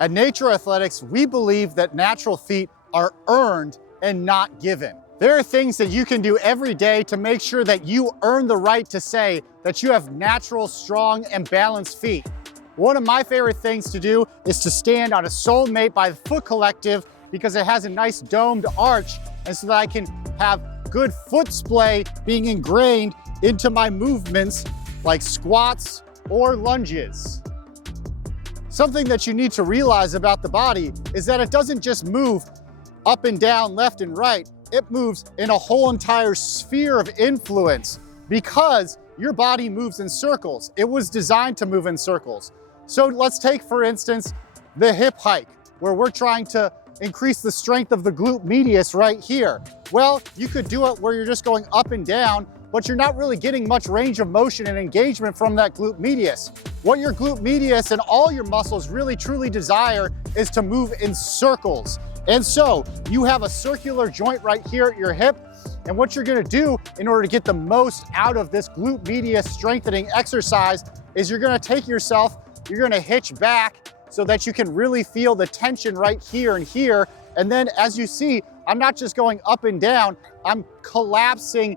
At Natur Athletics, we believe that natural feet are earned and not given. There are things that you can do every day to make sure that you earn the right to say that you have natural, strong, and balanced feet. One of my favorite things to do is to stand on a SoleMate by the Foot Collective because it has a nice domed arch, and so that I can have good foot splay being ingrained into my movements like squats or lunges. Something that you need to realize about the body is that it doesn't just move up and down, left and right. It moves in a whole entire sphere of influence because your body moves in circles. It was designed to move in circles. So let's take, for instance, the hip hike, where we're trying to increase the strength of the glute medius right here. Well, you could do it where you're just going up and down, but you're not really getting much range of motion and engagement from that glute medius. What your glute medius and all your muscles really truly desire is to move in circles. And so you have a circular joint right here at your hip. And what you're gonna do in order to get the most out of this glute medius strengthening exercise is you're gonna take yourself, you're gonna hitch back so that you can really feel the tension right here and here. And then as you see, I'm not just going up and down, I'm collapsing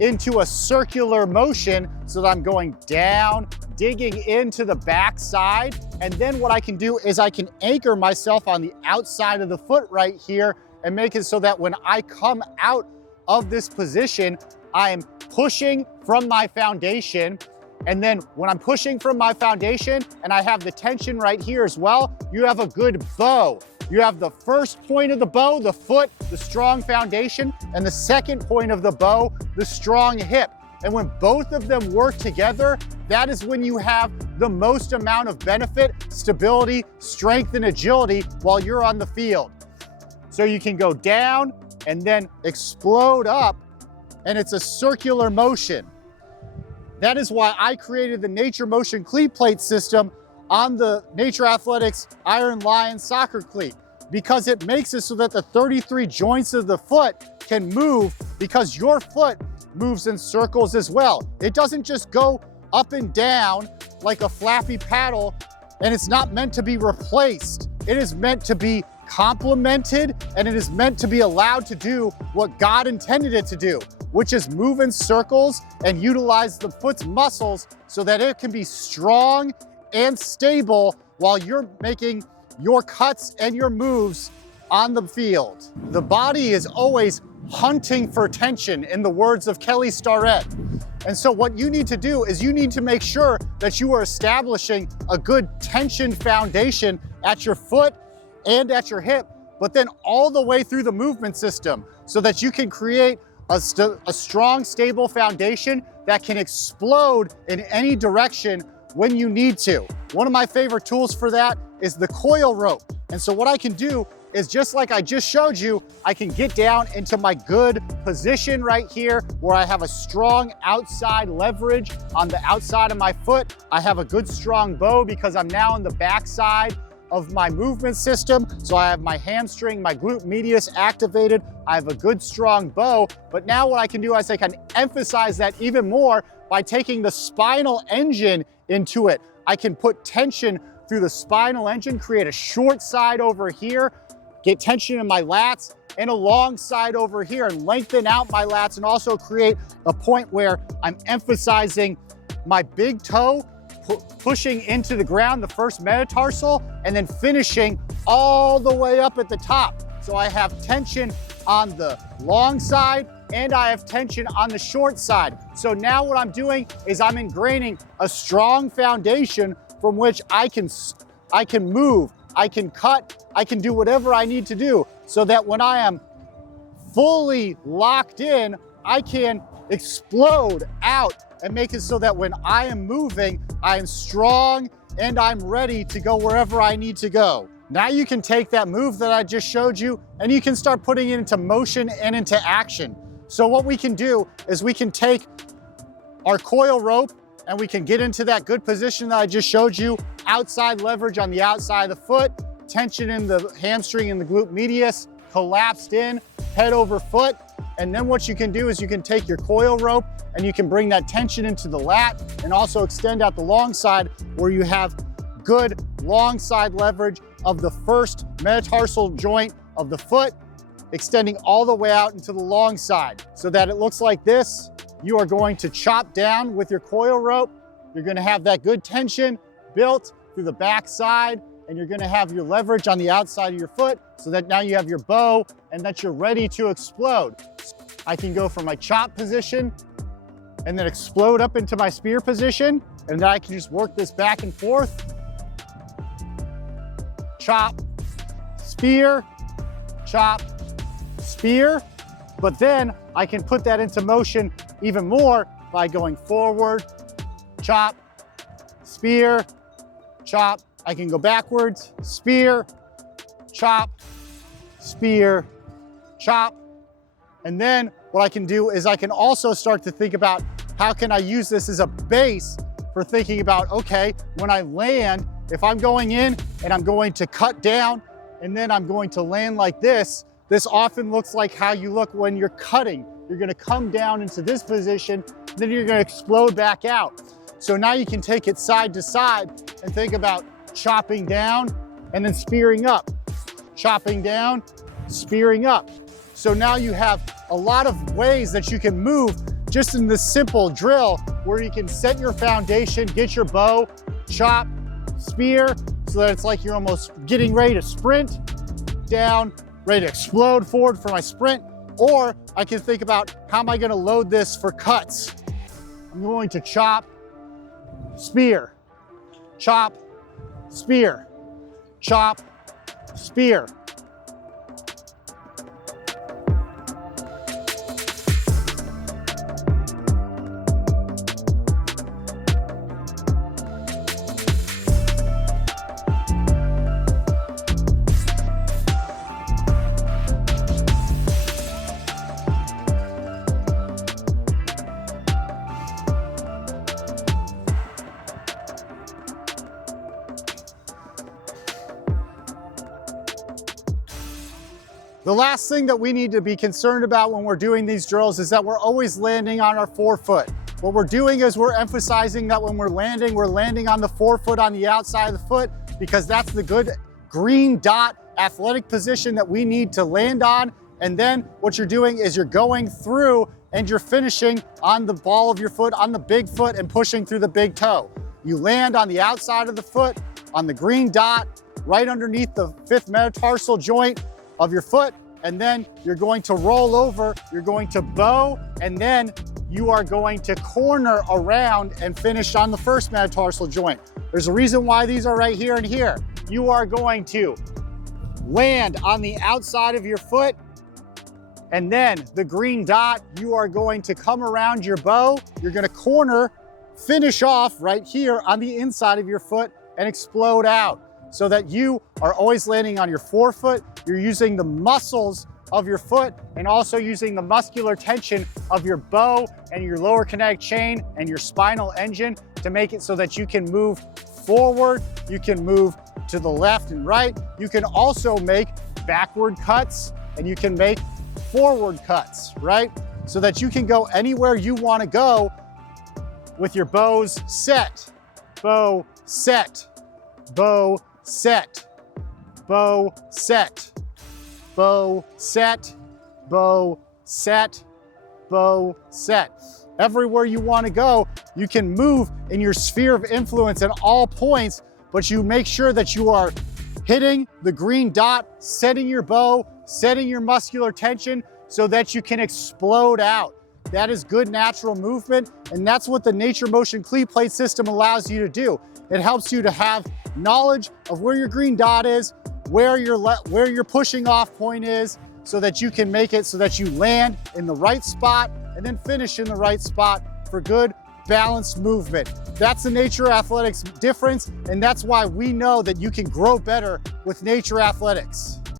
into a circular motion so that I'm going down, digging into the back side. And then what I can do is I can anchor myself on the outside of the foot right here and make it so that when I come out of this position, I am pushing from my foundation. And then when I'm pushing from my foundation and I have the tension right here as well, you have a good bow. You have the first point of the bow, the foot, the strong foundation, and the second point of the bow, the strong hip. And when both of them work together, that is when you have the most amount of benefit, stability, strength, and agility while you're on the field. So you can go down and then explode up, and it's a circular motion. That is why I created the Natur Motion cleat plate system on the Natur Athletics Iron Lion soccer cleat, because it makes it so that the 33 joints of the foot can move, because your foot moves in circles as well. It doesn't just go up and down like a flappy paddle, and it's not meant to be replaced. It is meant to be complemented, and it is meant to be allowed to do what God intended it to do, which is move in circles and utilize the foot's muscles so that it can be strong and stable while you're making your cuts and your moves on the field. The body is always hunting for tension, in the words of Kelly Starrett. And so what you need to do is you need to make sure that you are establishing a good tension foundation at your foot and at your hip, but then all the way through the movement system so that you can create a strong, stable foundation that can explode in any direction when you need to. One of my favorite tools for that is the coil rope. And so what I can do is, just like I just showed you, I can get down into my good position right here where I have a strong outside leverage on the outside of my foot. I have a good strong bow because I'm now on the backside of my movement system. So I have my hamstring, my glute medius activated. I have a good strong bow. But now what I can do is I can emphasize that even more by taking the spinal engine into it. I can put tension through the spinal engine, create a short side over here, get tension in my lats, and a long side over here, and lengthen out my lats, and also create a point where I'm emphasizing my big toe pushing into the ground, the first metatarsal, and then finishing all the way up at the top. So I have tension on the long side and I have tension on the short side. So now what I'm doing is I'm ingraining a strong foundation from which I can move, I can cut, I can do whatever I need to do, so that when I am fully locked in, I can explode out and make it so that when I am moving, I am strong and I'm ready to go wherever I need to go. Now you can take that move that I just showed you and you can start putting it into motion and into action. So what we can do is we can take our coil rope and we can get into that good position that I just showed you, outside leverage on the outside of the foot, tension in the hamstring and the glute medius, collapsed in, head over foot. And then what you can do is you can take your coil rope and you can bring that tension into the lat and also extend out the long side where you have good long side leverage of the first metatarsal joint of the foot, extending all the way out into the long side so that it looks like this. You are going to chop down with your coil rope. You're gonna have that good tension built through the back side, and you're gonna have your leverage on the outside of your foot so that now you have your bow and that you're ready to explode. I can go from my chop position and then explode up into my spear position, and then I can just work this back and forth. Chop, spear, chop, spear. But then I can put that into motion even more by going forward, chop, spear, chop. I can go backwards, spear, chop, spear, chop. And then what I can do is I can also start to think about how can I use this as a base for thinking about, okay, when I land, if I'm going in and I'm going to cut down and then I'm going to land like this, this often looks like how you look when you're cutting. You're gonna come down into this position, then you're gonna explode back out. So now you can take it side to side and think about chopping down and then spearing up. Chopping down, spearing up. So now you have a lot of ways that you can move just in this simple drill where you can set your foundation, get your bow, chop, spear, so that it's like you're almost getting ready to sprint down, ready to explode forward for my sprint. Or I can think about how am I gonna load this for cuts? I'm going to chop, spear, chop, spear, chop, spear. The last thing that we need to be concerned about when we're doing these drills is that we're always landing on our forefoot. What we're doing is we're emphasizing that when we're landing on the forefoot on the outside of the foot, because that's the good green dot athletic position that we need to land on. And then what you're doing is you're going through and you're finishing on the ball of your foot, on the big foot, and pushing through the big toe. You land on the outside of the foot, on the green dot, right underneath the fifth metatarsal joint of your foot, and then you're going to roll over, you're going to bow, and then you are going to corner around and finish on the first metatarsal joint. There's a reason why these are right here and here. You are going to land on the outside of your foot, and then the green dot, you are going to come around your bow, you're gonna corner, finish off right here on the inside of your foot and explode out, so that you are always landing on your forefoot. You're using the muscles of your foot and also using the muscular tension of your bow and your lower kinetic chain and your spinal engine to make it so that you can move forward, you can move to the left and right. You can also make backward cuts and you can make forward cuts, right? So that you can go anywhere you want to go with your bows set, bow set, bow set, bow set, bow set, bow set, bow set. Everywhere you want to go, you can move in your sphere of influence at all points, but you make sure that you are hitting the green dot, setting your bow, setting your muscular tension so that you can explode out. That is good natural movement, and that's what the Nature Motion cleat plate system allows you to do. It helps you to have knowledge of where your green dot is, where your pushing off point is, so that you can make it so that you land in the right spot and then finish in the right spot for good balanced movement. That's the Natur Athletics difference, and that's why we know that you can grow better with Natur Athletics.